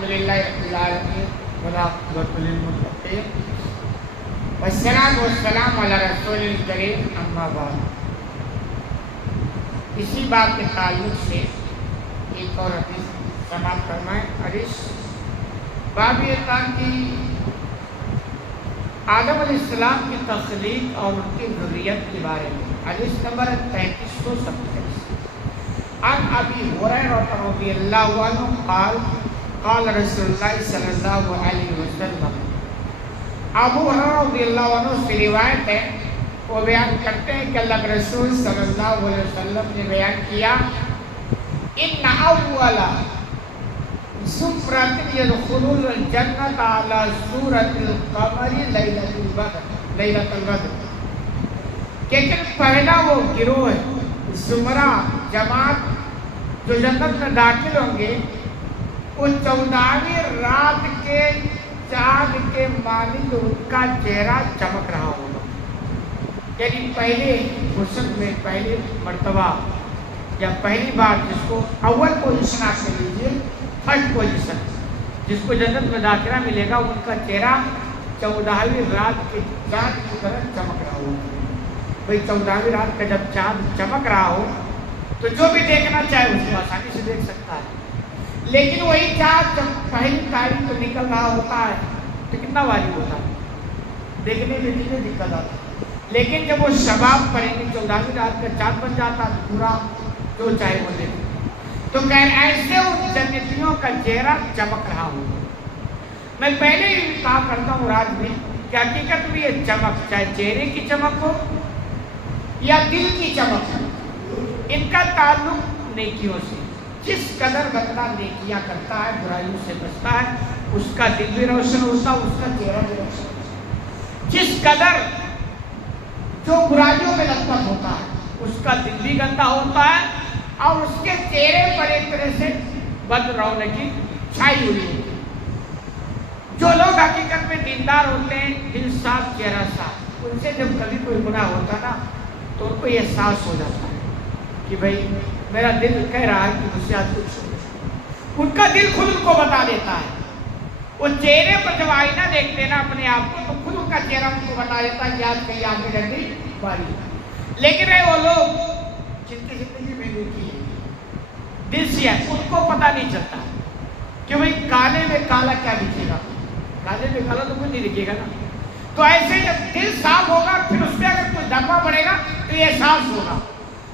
الحمدللہ رب العالمین والعاقبۃ للمتقین والصلاۃ والسلام علی رسول الکریم اما بعد۔ اسی بات کے تعلق سے ایک اور حدیث سماعت فرمائیں۔ حدیث باب یہ تھا کہ آدم علیہ السلام کی تخلیق اور ان کی ذریت کے بارے میں۔ حدیث نمبر 3327 عن ابی ہریرہ رضی اللہ عنہ قال قال رسول اللہ صلی اللہ علیہ وسلم۔ ابو ہریرہ رضی اللہ عنہ سے روایت ہے، وہ بیان کرتے ہیں کہ اللہ کے رسول صلی اللہ علیہ وسلم نے بیان کیا، ان اول زمرۃ يدخلون الجنۃ علی صورۃ القمر لیلۃ البدر، کہ پہلا وہ گروہ ہے، زمرہ جماعت جو جنت میں داخل ہوں گے وہ 14ویں رات کے چاند کے مانند ان کا چہرہ چمک رہا ہوگا۔ یعنی پہلے حسن میں پہلی مرتبہ یا پہلی بار جس کو اول پوزیشن آپ سے لیجیے، فرسٹ پوزیشن، جس کو جنت میں داخلہ ملے گا ان کا چہرہ 14ویں رات کے چاند کی طرح چمک رہا ہوگا۔ بھائی 14ویں رات کا جب چاند چمک رہا ہو تو جو بھی دیکھنا چاہے اس کو آسانی سے دیکھ سکتا ہے، لیکن وہی چاند جب پہلی تاریخ کو نکل رہا ہوتا ہے تو کتنا واجب ہوتا ہے، دیکھنے میں بھی دقت آتی ہے۔ لیکن جب وہ شباب پڑیں گے 14ویں رات کا چاند بن جاتا ہے، پورا جو چاہے وہ دیکھ، تو ایسے ان جنتیوں کا چہرہ چمک رہا ہوگا۔ میں پہلے ہی کہا کرتا ہوں راج میں کہ حقیقت میں یہ چمک چاہے چہرے کی چمک ہو یا دل کی چمک ہو، ان کا تعلق نیکیوں سے۔ جس قدر بندہ نیکیاں کرتا ہے، برائیوں سے بچتا ہے، اس کا دل بھی روشن ہوتا ہے، اس کا چہرہ بھی روشن ہوتا ہے۔ جس قدر جو برائیوں میں لطمت ہوتا ہے، اس کا دل بھی گندا ہوتا ہے اور اس کے چہرے پر ایک طرح سے بد رونقی چھائی ہوئی ہوتی ہے۔ جو لوگ حقیقت میں دیندار ہوتے ہیں، دل صاف چہرہ صاف، ان سے جب کبھی کوئی گناہ ہوتا نا تو ان کو یہ احساس ہو جاتا ہے کہ بھائی میرا دل کہہ رہا ہے کہ مجھ سے آج کچھ ہو۔ ان کا دل خود ان کو بتا دیتا ہے۔ وہ چہرے پر جب آئینہ دیکھتے ہیں نا اپنے آپ کو تو خود ان کا چہرہ ان کو بتا دیتا ہے کہ آج کہیں آپ کی جلدی باری۔ لیکن وہ لوگ جن کی زندگی میں نیکی ہے، دل سے ہے، ان کو پتہ نہیں چلتا کہ بھائی کالے میں کالا کیا دکھے گا، کالے میں کالا تو کچھ نہیں دکھے گا نا۔ تو ایسے جب دل صاف ہوگا پھر اس پہ اگر کوئی دھبا پڑے گا تو یہ احساس ہوگا۔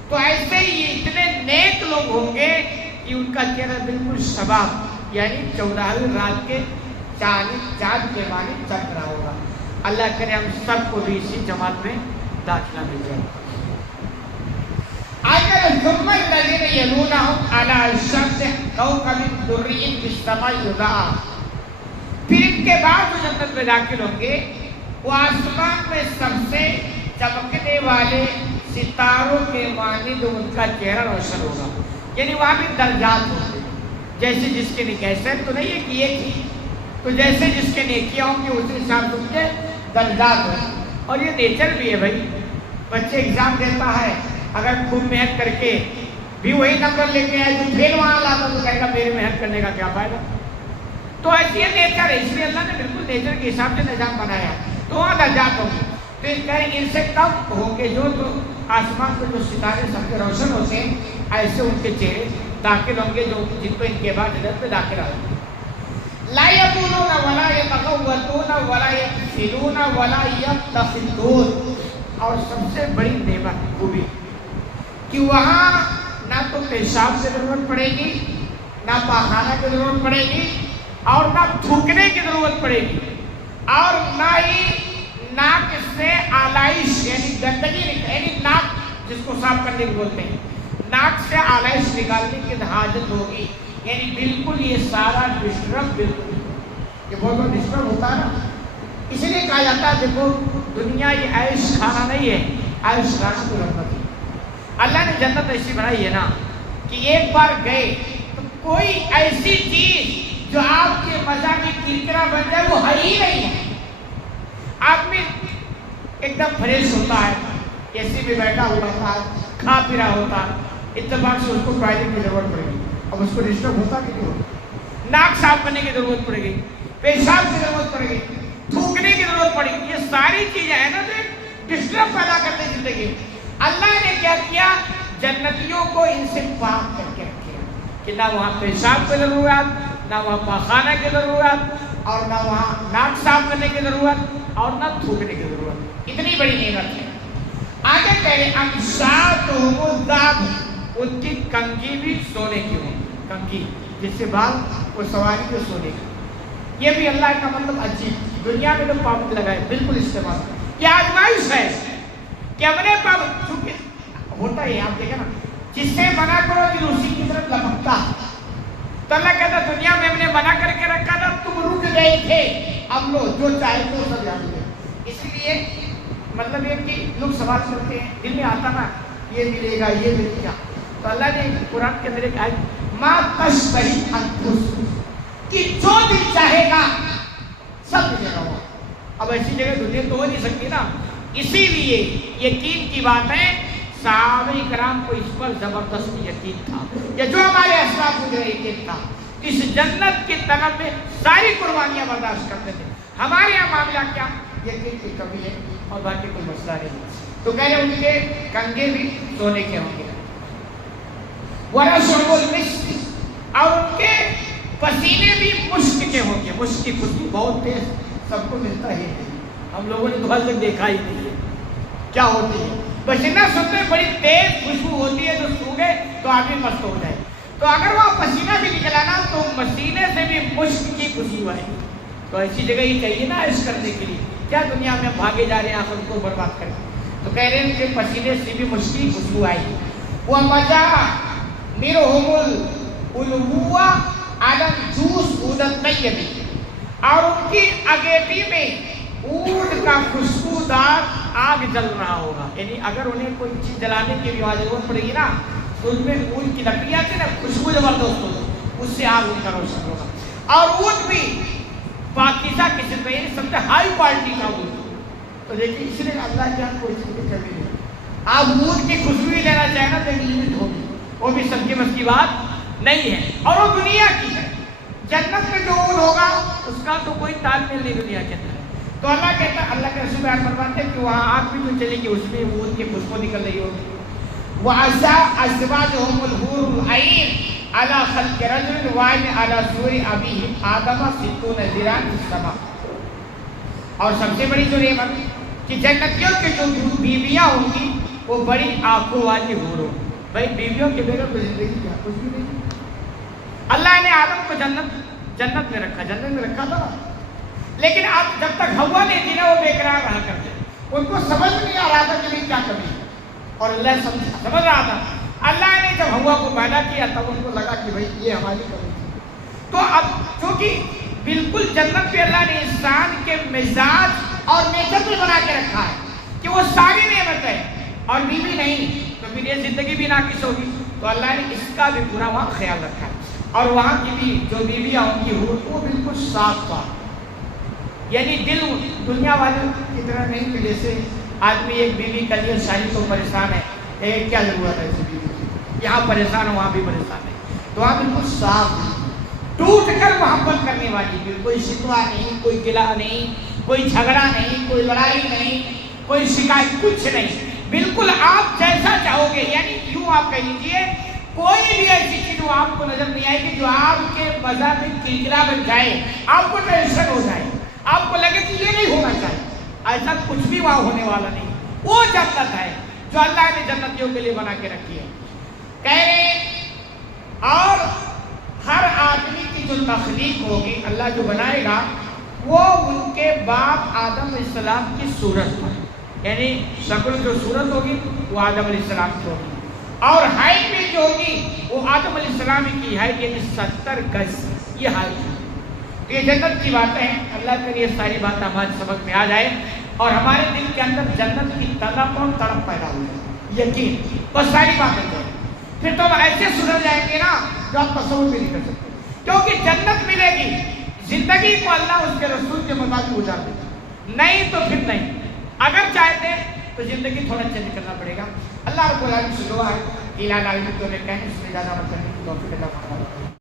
تو ایسے ہی اتنے نیک لوگ ہوں گے کہ ان کا چہرہ بالکل شباب یعنی 14ویں رات کے چاند کے مانند چمک رہا ہوگا۔ اللہ کرے ہم سب کو بھی اسی جماعت میں داخلہ مل جائے۔ ثم الذين يلونهم على شرط كوكب دري في السماء يضاء، پھر ان کے بعد جو جنت میں داخل ہوں گے وہ آسمان میں سب سے چمکنے والے ستاروں کے مانند ان کا چہرہ روشن ہوگا۔ یعنی وہاں بھی درجات ہوں گے، جیسے جس کے کیسے تو نہیں ہے کہ ایک ہی، تو جیسے جس کے نیکیاں ہوں گے اسی حساب سے ان کے درجات ہوں۔ اور یہ نیچر بھی ہے بھائی، بچے ایگزام دیتا ہے، اگر خوب محنت کر کے بھی وہی نمبر لے کے آئے تو پھر وہاں لاتا تو کہے گا میرے محنت کرنے کا کیا فائدہ۔ تو ایسی یہ نیچر ہے، اس لیے اللہ نے بالکل نیچر کے حساب سے نظام بنایا، تو وہاں درجات ہوں گے۔ تو کہیں ان سے کم ہوں گے جو تو آسمان پہ جو ستارے سب کے روشن ہوتے ہیں، ایسے ان کے چہرے داخل ہوں گے جو جن کو ان کے بعد جنت میں داخل آئیں گے۔ لا یبولون ولا یتغوطون ولا یغسلون ولا یغتسلون، اور سب سے بڑی نعمت خوبی کہ وہاں نہ تو پیشاب کی ضرورت پڑے گی، نہ پاخانہ کی ضرورت پڑے گی، اور نہ تھوکنے کی ضرورت پڑے گی، اور نہ ہی ناک سے آلائش یعنی گندگی یعنی ناک جس کو صاف کرنے کو بولتے ہیں، ناک سے آلائش نکالنے کی حاجت ہوگی۔ یعنی بالکل یہ سارا ڈسٹرب، بالکل یہ بہت ڈسٹرب ہوتا ہے نا، اس لیے کہا جاتا ہے دیکھو دنیا یہ عیش کھانا نہیں ہے، عیش کھانا تو رحمت ہے۔ اللہ نے جنت ایسی بنائی ہے نا کہ ایک بار گئے تو کوئی ایسی چیز جو آپ کے مزہ میں کرکرا بن جائے وہ ہے ہی نہیں ہے۔ آدمی ایک دم فریش ہوتا ہے، اے سی میں بیٹھا ہوتا ہے، کھا پی رہا ہوتا ہے، اتفاق سے اس کو ٹوائلٹ کی ضرورت پڑے گی، اب اس کو ڈسٹرب ہوتا کہ نہیں ہوتا؟ नाक साफ करने की जरूरत पड़ेगी, पेशाब की जरूरत पड़ेगी, थूकने की जरूरत पड़ेगी। ये सारी चीजें है ना जो डिस्टर्ब पैदा करते जिंदगी। अल्लाह ने क्या किया, जन्नतियों को इनसे पाक करके रखा कि ना वहाँ पेशाब की जरूरत, ना वहाँ पाखाना की जरूरत, और ना वहाँ नाक साफ करने की जरूरत, और ना थूकने की जरूरत। इतनी बड़ी नेमत है। आगे कह रहे उनकी कंघी भी सोने की हो, कंघी जिससे बाल वो सवारी को सोने की। ये भी अल्लाह का मतलब अजीब, दुनिया में लोग पाबंदी लगाए बिल्कुल इस्तेमाल। ये आजमाइश है कि अपने पाबंद चूंकि होता है, आप देखें ना, जिससे मना करो दिल उसी की तरफ लपकता। तो अल्लाह कहता दुनिया में हमने मना करके रखा था, तुम रुक गए थे, अब लो जो चाहे तो सब जान लो। इसलिए मतलब ये कि लोग सवाल करते हैं, दिल में आता ना ये मिलेगा ये मिलेगा। तो अल्लाह ने कुरान के अंदर एक आयत मा तशबही अनफुस कि जो दिल चाहेगा सब मिलेगा वो। अब ऐसी जगह दुनिया तो हो नहीं सकती ना, इसीलिए यकीन की बात है सहाबा इकराम को इस पर जबरदस्त यकीन था, या जो हमारे अस्लाफ को यकीन था, इस जन्नत की तलब में सारी कुर्बानियां बर्दाश्त करते थे। हमारे यहाँ मामला क्या, यकीन की कमी है और बाकी कोई मसला नहीं। तो कह रहे उनके कंघे भी सोने के होंगे, वरशुल मिस्क और उनके पसीने भी मुश्क के होंगे। मुश्क की खुशबू बहुत तेज, सबको मिलता ही नहीं, हम लोगों ने तो आज तक देखा ही नहीं है क्या होती है। पसीना सुनते बड़ी तेज खुशबू होती है, जो सूंघे तो आदमी मस्त हो जाए। तो अगर वह पसीना भी निकला ना तो पसीने से भी मुश्क की खुशबू आए। तो ऐसी जगह ही चाहिए ना ऐश करने के लिए, क्या दुनिया में भागे जा रहे हैं आप उनको बर्बाद करें। तो कह रहे हैं कि पसीने से भी मुश्क की खुशबू आई। वह मजा मिरहुमुल उलहुआ अलम जूस उदत तैयबी, और उनकी अगेटी में ऊद का खुशबूदार आग जल रहा होगा। यानी अगर उन्हें कोई चीज जलाने की भी जरूरत पड़ेगी ना तो उसमें ऊद की लकड़ियां थी ना, खुशबू जबरदस्त होगी, उससे आग उनका रोशन होगा। और ऊद भी पाकिज़ा किस्म का, यानी सबसे हाई क्वालिटी का ऊद। तो देखिए इसलिए अल्लाह के यहाँ कोई चीज की कमी नहीं। आप ऊद की खुशबू लेना चाहे ना तो एक लिमिट होगी, वो भी सबकी बस की बात नहीं है, और वो दुनिया की है। जन्नत में जो ऊद होगा उसका तो कोई तालमेल नहीं दुनिया के अंदर। तो अल्लाह कहता है, अल्लाह के रसूल बयान फरमाते हैं कि वहाँ आग भी तो चलेगी, उसमें ऊद की खुशबू निकल रही होगी। वअसा अज़वाजुहुमुल हूरुल ऐन अला खल्क़ि रजुलिन वाहिद अला सूरि अबीहि आदम 60 ज़िराअन फिस समा। और सबसे बड़ी जो नेमत कि जन्नतियों के जो बीवियाँ होंगी वो बड़ी आंखों वाली हूर होंगी। भाई बीवियों के बगैर तो जिंदगी क्या कुछ भी नहीं। अल्लाह ने आदम को जन्नत में रखा, जन्नत में रखा था, लेकिन आप जब तक हवा नहीं थी ना वो बेकरार रहा करते, उनको समझ में नहीं आ रहा था कि नहीं क्या कमी, और अल्लाह समझ रहा था। अल्लाह ने जब हवा को पैदा किया तब उनको लगा कि भाई ये हमारी कमी थी। तो अब क्योंकि बिल्कुल जन्नत पे अल्लाह ने इंसान के मिजाज और नेचर में बना के रखा है कि वो सारी नेमत है और बीवी नहीं, तो फिर ये जिंदगी भी नाकिस होगी। तो अल्लाह ने इसका भी पूरा वहाँ ख्याल रखा है। और वहाँ की भी जो बीवियाँ होंगी वो बिल्कुल साफ था, यानी दिल दुनिया वालों की तरह नहीं कि जैसे आदमी एक बीवी कर लिए शादी तो परेशान है, क्या जरूरत है इस बीवी की, यहाँ परेशान है वहाँ भी परेशान है। तो वहाँ बिल्कुल साफ, टूट कर मोहब्बत करने वाली, कोई शिकवा नहीं, कोई गिला नहीं, कोई झगड़ा नहीं, कोई लड़ाई नहीं, कोई शिकायत, कुछ नहीं, बिल्कुल आप जैसा चाहोगे। यानी यूँ आप कह लीजिए कोई भी ऐसी चीज वो आपको नजर नहीं आएगी जो आपके मजा में किलकिला बन जाए, आपको टेंशन हो जाए, आपको लगे कि ये नहीं होना चाहिए, ऐसा कुछ भी वहां होने वाला नहीं। वो जन्नत है जो अल्लाह ने जन्नतियों के लिए बना के रखी है। कह रहे और हर आदमी की जो तख्लीक होगी, अल्लाह जो बनाएगा वो उनके बाप आदम अलैहिस्सलाम की सूरत पर, यानी शक्ल जो सूरत होगी वो आदम अलैहिस्सलाम की होगी, और हाइट भी जो होगी वो आदम अलैहिस्सलाम की हाइट, यानी 70 गज ये हाइट है। ये जन्नत की बातें हैं। अल्लाह करे ये सारी बातें हमारे समझ में आ जाए और हमारे दिल के अंदर जन्नत की तलब और तड़प पैदा हो जाए, यकीन बस सारी बातें तो फिर तो हम ऐसे सुधर जाएंगे ना जो आप तसव्वुर भी नहीं कर सकते, क्योंकि जन्नत मिलेगी, जिंदगी को अल्लाह उसके रसूल के मुताबिक गुजार देगा, नहीं तो फिर नहीं। अगर चाहते तो जिंदगी थोड़ा चेंज करना पड़ेगा। अल्लाह रब्बुल आलमीन से दुआ है कि इला नाइम तो ने कहने से ज़्यादा मत करने की तौफीक अता फरमाए।